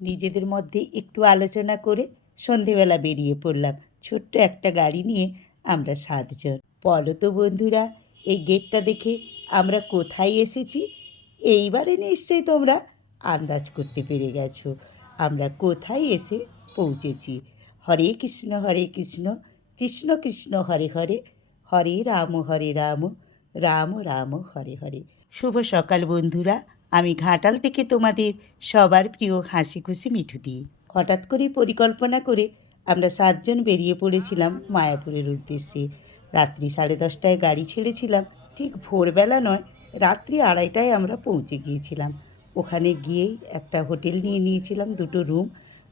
নিজেদের মধ্যে একটু আলোচনা করে সন্ধেবেলা বেরিয়ে পড়লাম ছোট্ট একটা গাড়ি নিয়ে আমরা 7 জন। বলো তো বন্ধুরা, এই গেটটা দেখে আমরা কোথায় এসেছি? এইবারে নিশ্চয়ই তোমরা আন্দাজ করতে পেরে গেছো আমরা কোথায় এসে পৌঁছেছি। হরে কৃষ্ণ কৃষ্ণ কৃষ্ণ হরে হরে, হরে রাম রাম রাম হরে হরে। শুভ সকাল বন্ধুরা, আমি ঘাটাল থেকে তোমাদের সবার প্রিয় হাসি খুশি মিঠু দিই। হঠাৎ করে পরিকল্পনা করে আমরা 7 জন বেরিয়ে পড়েছিলাম মায়াপুরের উদ্দেশ্যে। রাত্রি 10:30টায় গাড়ি ছেড়েছিলাম। ঠিক ভোরবেলা নয়, রাত্রি 2:30টায় আমরা পৌঁছে গিয়েছিলাম। ওখানে গিয়েই একটা হোটেল নিয়ে নিয়েছিলাম 2টো রুম।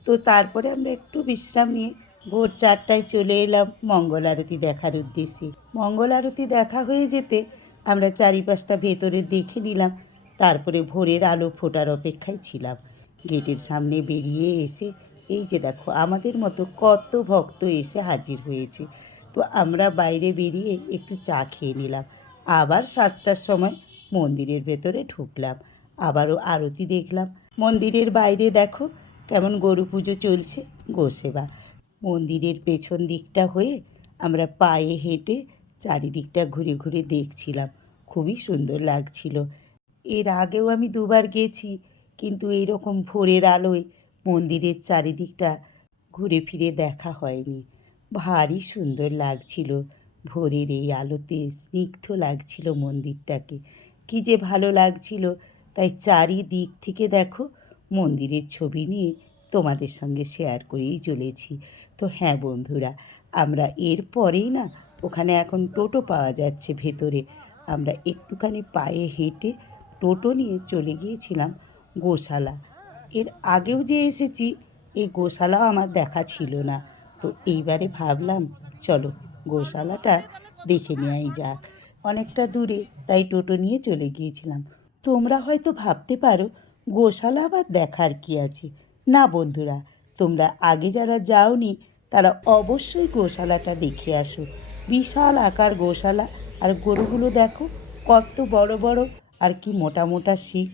তো তারপরে আমরা একটু বিশ্রাম নিয়ে ভোর 4টায় চলে এলাম মঙ্গল আরতি দেখার উদ্দেশ্যে। মঙ্গল আরতি দেখা হয়ে যেতে আমরা চারিপাশটা ভেতরে দেখে নিলাম। তারপরে ভোরের আলো ফোটার অপেক্ষায় ছিলাম। গেটের সামনে বেরিয়ে এসে এই যে দেখো আমাদের মতো কত ভক্ত এসে হাজির হয়েছে। তো আমরা বাইরে বেরিয়ে একটু চা খেয়ে নিলাম। আবার 7টার সময় মন্দিরের ভেতরে ঢুকলাম, আবারও আরতি দেখলাম। মন্দিরের বাইরে দেখো কেমন গরু পুজো চলছে, গোসেবা। মন্দিরের পেছন দিকটা হয়ে আমরা পায়ে হেঁটে চারিদিকটা ঘুরে ঘুরে দেখছিলাম। খুবই সুন্দর লাগছিল। এর আগেও আমি 2বার গেছি, কিন্তু এইরকম ভোরের আলোয় মন্দিরের চারিদিকটা ঘুরে ফিরে দেখা হয়নি। ভারী সুন্দর লাগছিল ভোরের এই আলোতে, স্নিগ্ধ লাগছিল মন্দিরটাকে। কী যে ভালো লাগছিল। তাই চারিদিক থেকে দেখো মন্দিরের ছবি নিয়ে তোমাদের সঙ্গে শেয়ার করেই চলেছি। তো হ্যাঁ বন্ধুরা, আমরা এরপরেই না ওখানে এখন টোটো পাওয়া যাচ্ছে ভেতরে। আমরা একটুখানি পায়ে হেঁটে টোটো নিয়ে চলে গিয়েছিলাম গোশালা। এর আগেও যে এসেছি, এই গোশালাও আমার দেখা ছিল না। তো এইবারে ভাবলাম চলো গোশালাটা দেখে নেওয়াই যাক। অনেকটা দূরে, তাই টোটো নিয়ে চলে গিয়েছিলাম। তোমরা হয়তো ভাবতে পারো গোশালা আবার দেখার কি আছে। না বন্ধুরা, তোমরা আগে যারা যাওনি তারা অবশ্যই গোশালাটা দেখে আসো। বিশাল আকার গোশালা, আর গরুগুলো দেখো কত বড় বড় আর কি মোটা মোটা শিং।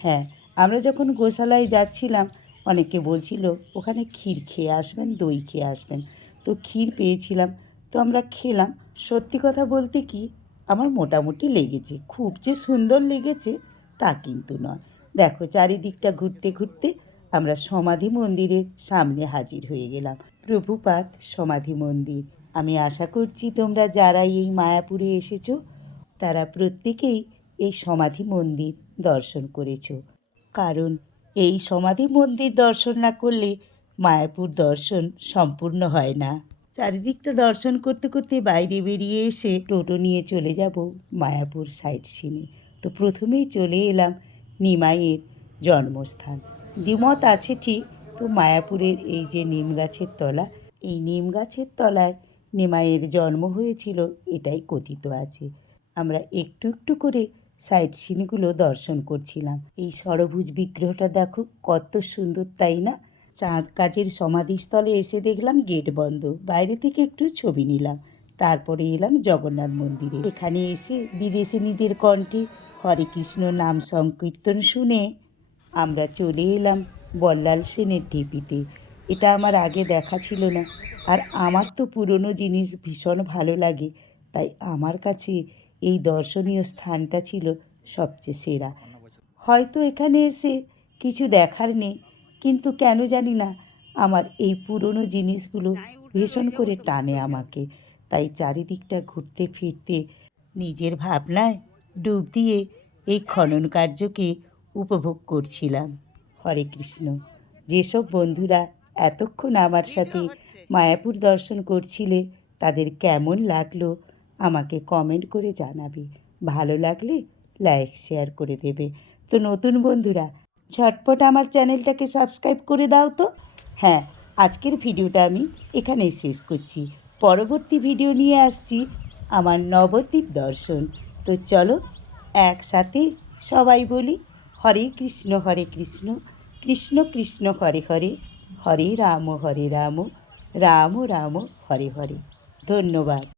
হ্যাঁ, আমরা যখন গোশালায় যাচ্ছিলাম অনেকে বলছিল ওখানে ক্ষীর খেয়ে আসবেন, দই খেয়ে আসবেন। তো ক্ষীর পেয়েছিলাম, তো আমরা খেলাম। সত্যি কথা বলতে কি, আমার মোটামুটি লেগেছে। খুব যে সুন্দর লেগেছে তা কিন্তু নয়। দেখো চারিদিকটা ঘুরতে ঘুরতে আমরা সমাধি মন্দিরের সামনে হাজির হয়ে গেলাম। প্রভুপাদ সমাধি মন্দির। আমি আশা করছি তোমরা যারা এই মায়াপুরে এসেছো তারা প্রত্যেকেই এই সমাধি মন্দির দর্শন করেছো। কারণ এই সমাধি মন্দির দর্শন না করলে মায়াপুর দর্শন সম্পূর্ণ হয় না। চারিদিকটা দর্শন করতে করতে বাইরে বেরিয়ে এসে টোটো নিয়ে চলে যাব মায়াপুর সাইট সিনে। তো প্রথমেই চলে এলাম নিমাইয়ের জন্মস্থান। দ্বিমত আছে ঠিক, তো মায়াপুরের এই যে নিম গাছের তলা, এই নিম গাছের তলায় নিমাইয়ের জন্ম হয়েছিল এটাই কথিত আছে। আমরা একটু একটু করে সাইট সিনগুলো দর্শন করছিলাম। এই ষড়ভুজ বিগ্রহটা দেখো কত সুন্দর, তাই না? চাঁদ কাজের সমাধিস্থলে এসে দেখলাম গেট বন্ধ। বাইরে থেকে একটু ছবি নিলাম। তারপরে এলাম জগন্নাথ মন্দিরে। এখানে এসে বিদেশিনীদের কণ্ঠে হরে কৃষ্ণ নাম সংকীর্তন শুনে আমরা চলে এলাম বল্লাল সেনের ঢিপিতে। এটা আমার আগে দেখা ছিল না, আর আমার তো পুরনো জিনিস ভীষণ ভালো লাগে। তাই আমার কাছে এই দর্শনীয় স্থানটা ছিল সবচেয়ে সেরা। হয়তো এখানে এসে কিছু দেখার নেই, কিন্তু কেন জানি না আমার এই পুরনো জিনিসগুলো ভীষণ করে টানে আমাকে। তাই চারিদিকটা ঘুরতে ফিরতে নিজের ভাবনায় ডুব দিয়ে এই খনন কার্যকে উপভোগ করছিলাম। হরে কৃষ্ণ। যেসব বন্ধুরা এতক্ষণ আমার সাথে মায়াপুর দর্শন করছিলে তাদের কেমন লাগলো আমাকে কমেন্ট করে জানাবে। ভালো লাগলে লাইক শেয়ার করে দেবে। তো নতুন বন্ধুরা ঝটপট আমার চ্যানেলটাকে সাবস্ক্রাইব করে দাও তো। হ্যাঁ, আজকের ভিডিওটা আমি এখানেই শেষ করছি। পরবর্তী ভিডিও নিয়ে আসছি আমার নবদ্বীপ দর্শন। তো চলো একসাথে সবাই বলি হরে কৃষ্ণ কৃষ্ণ কৃষ্ণ হরে হরে, হরে রাম রাম রাম হরে হরে। ধন্যবাদ।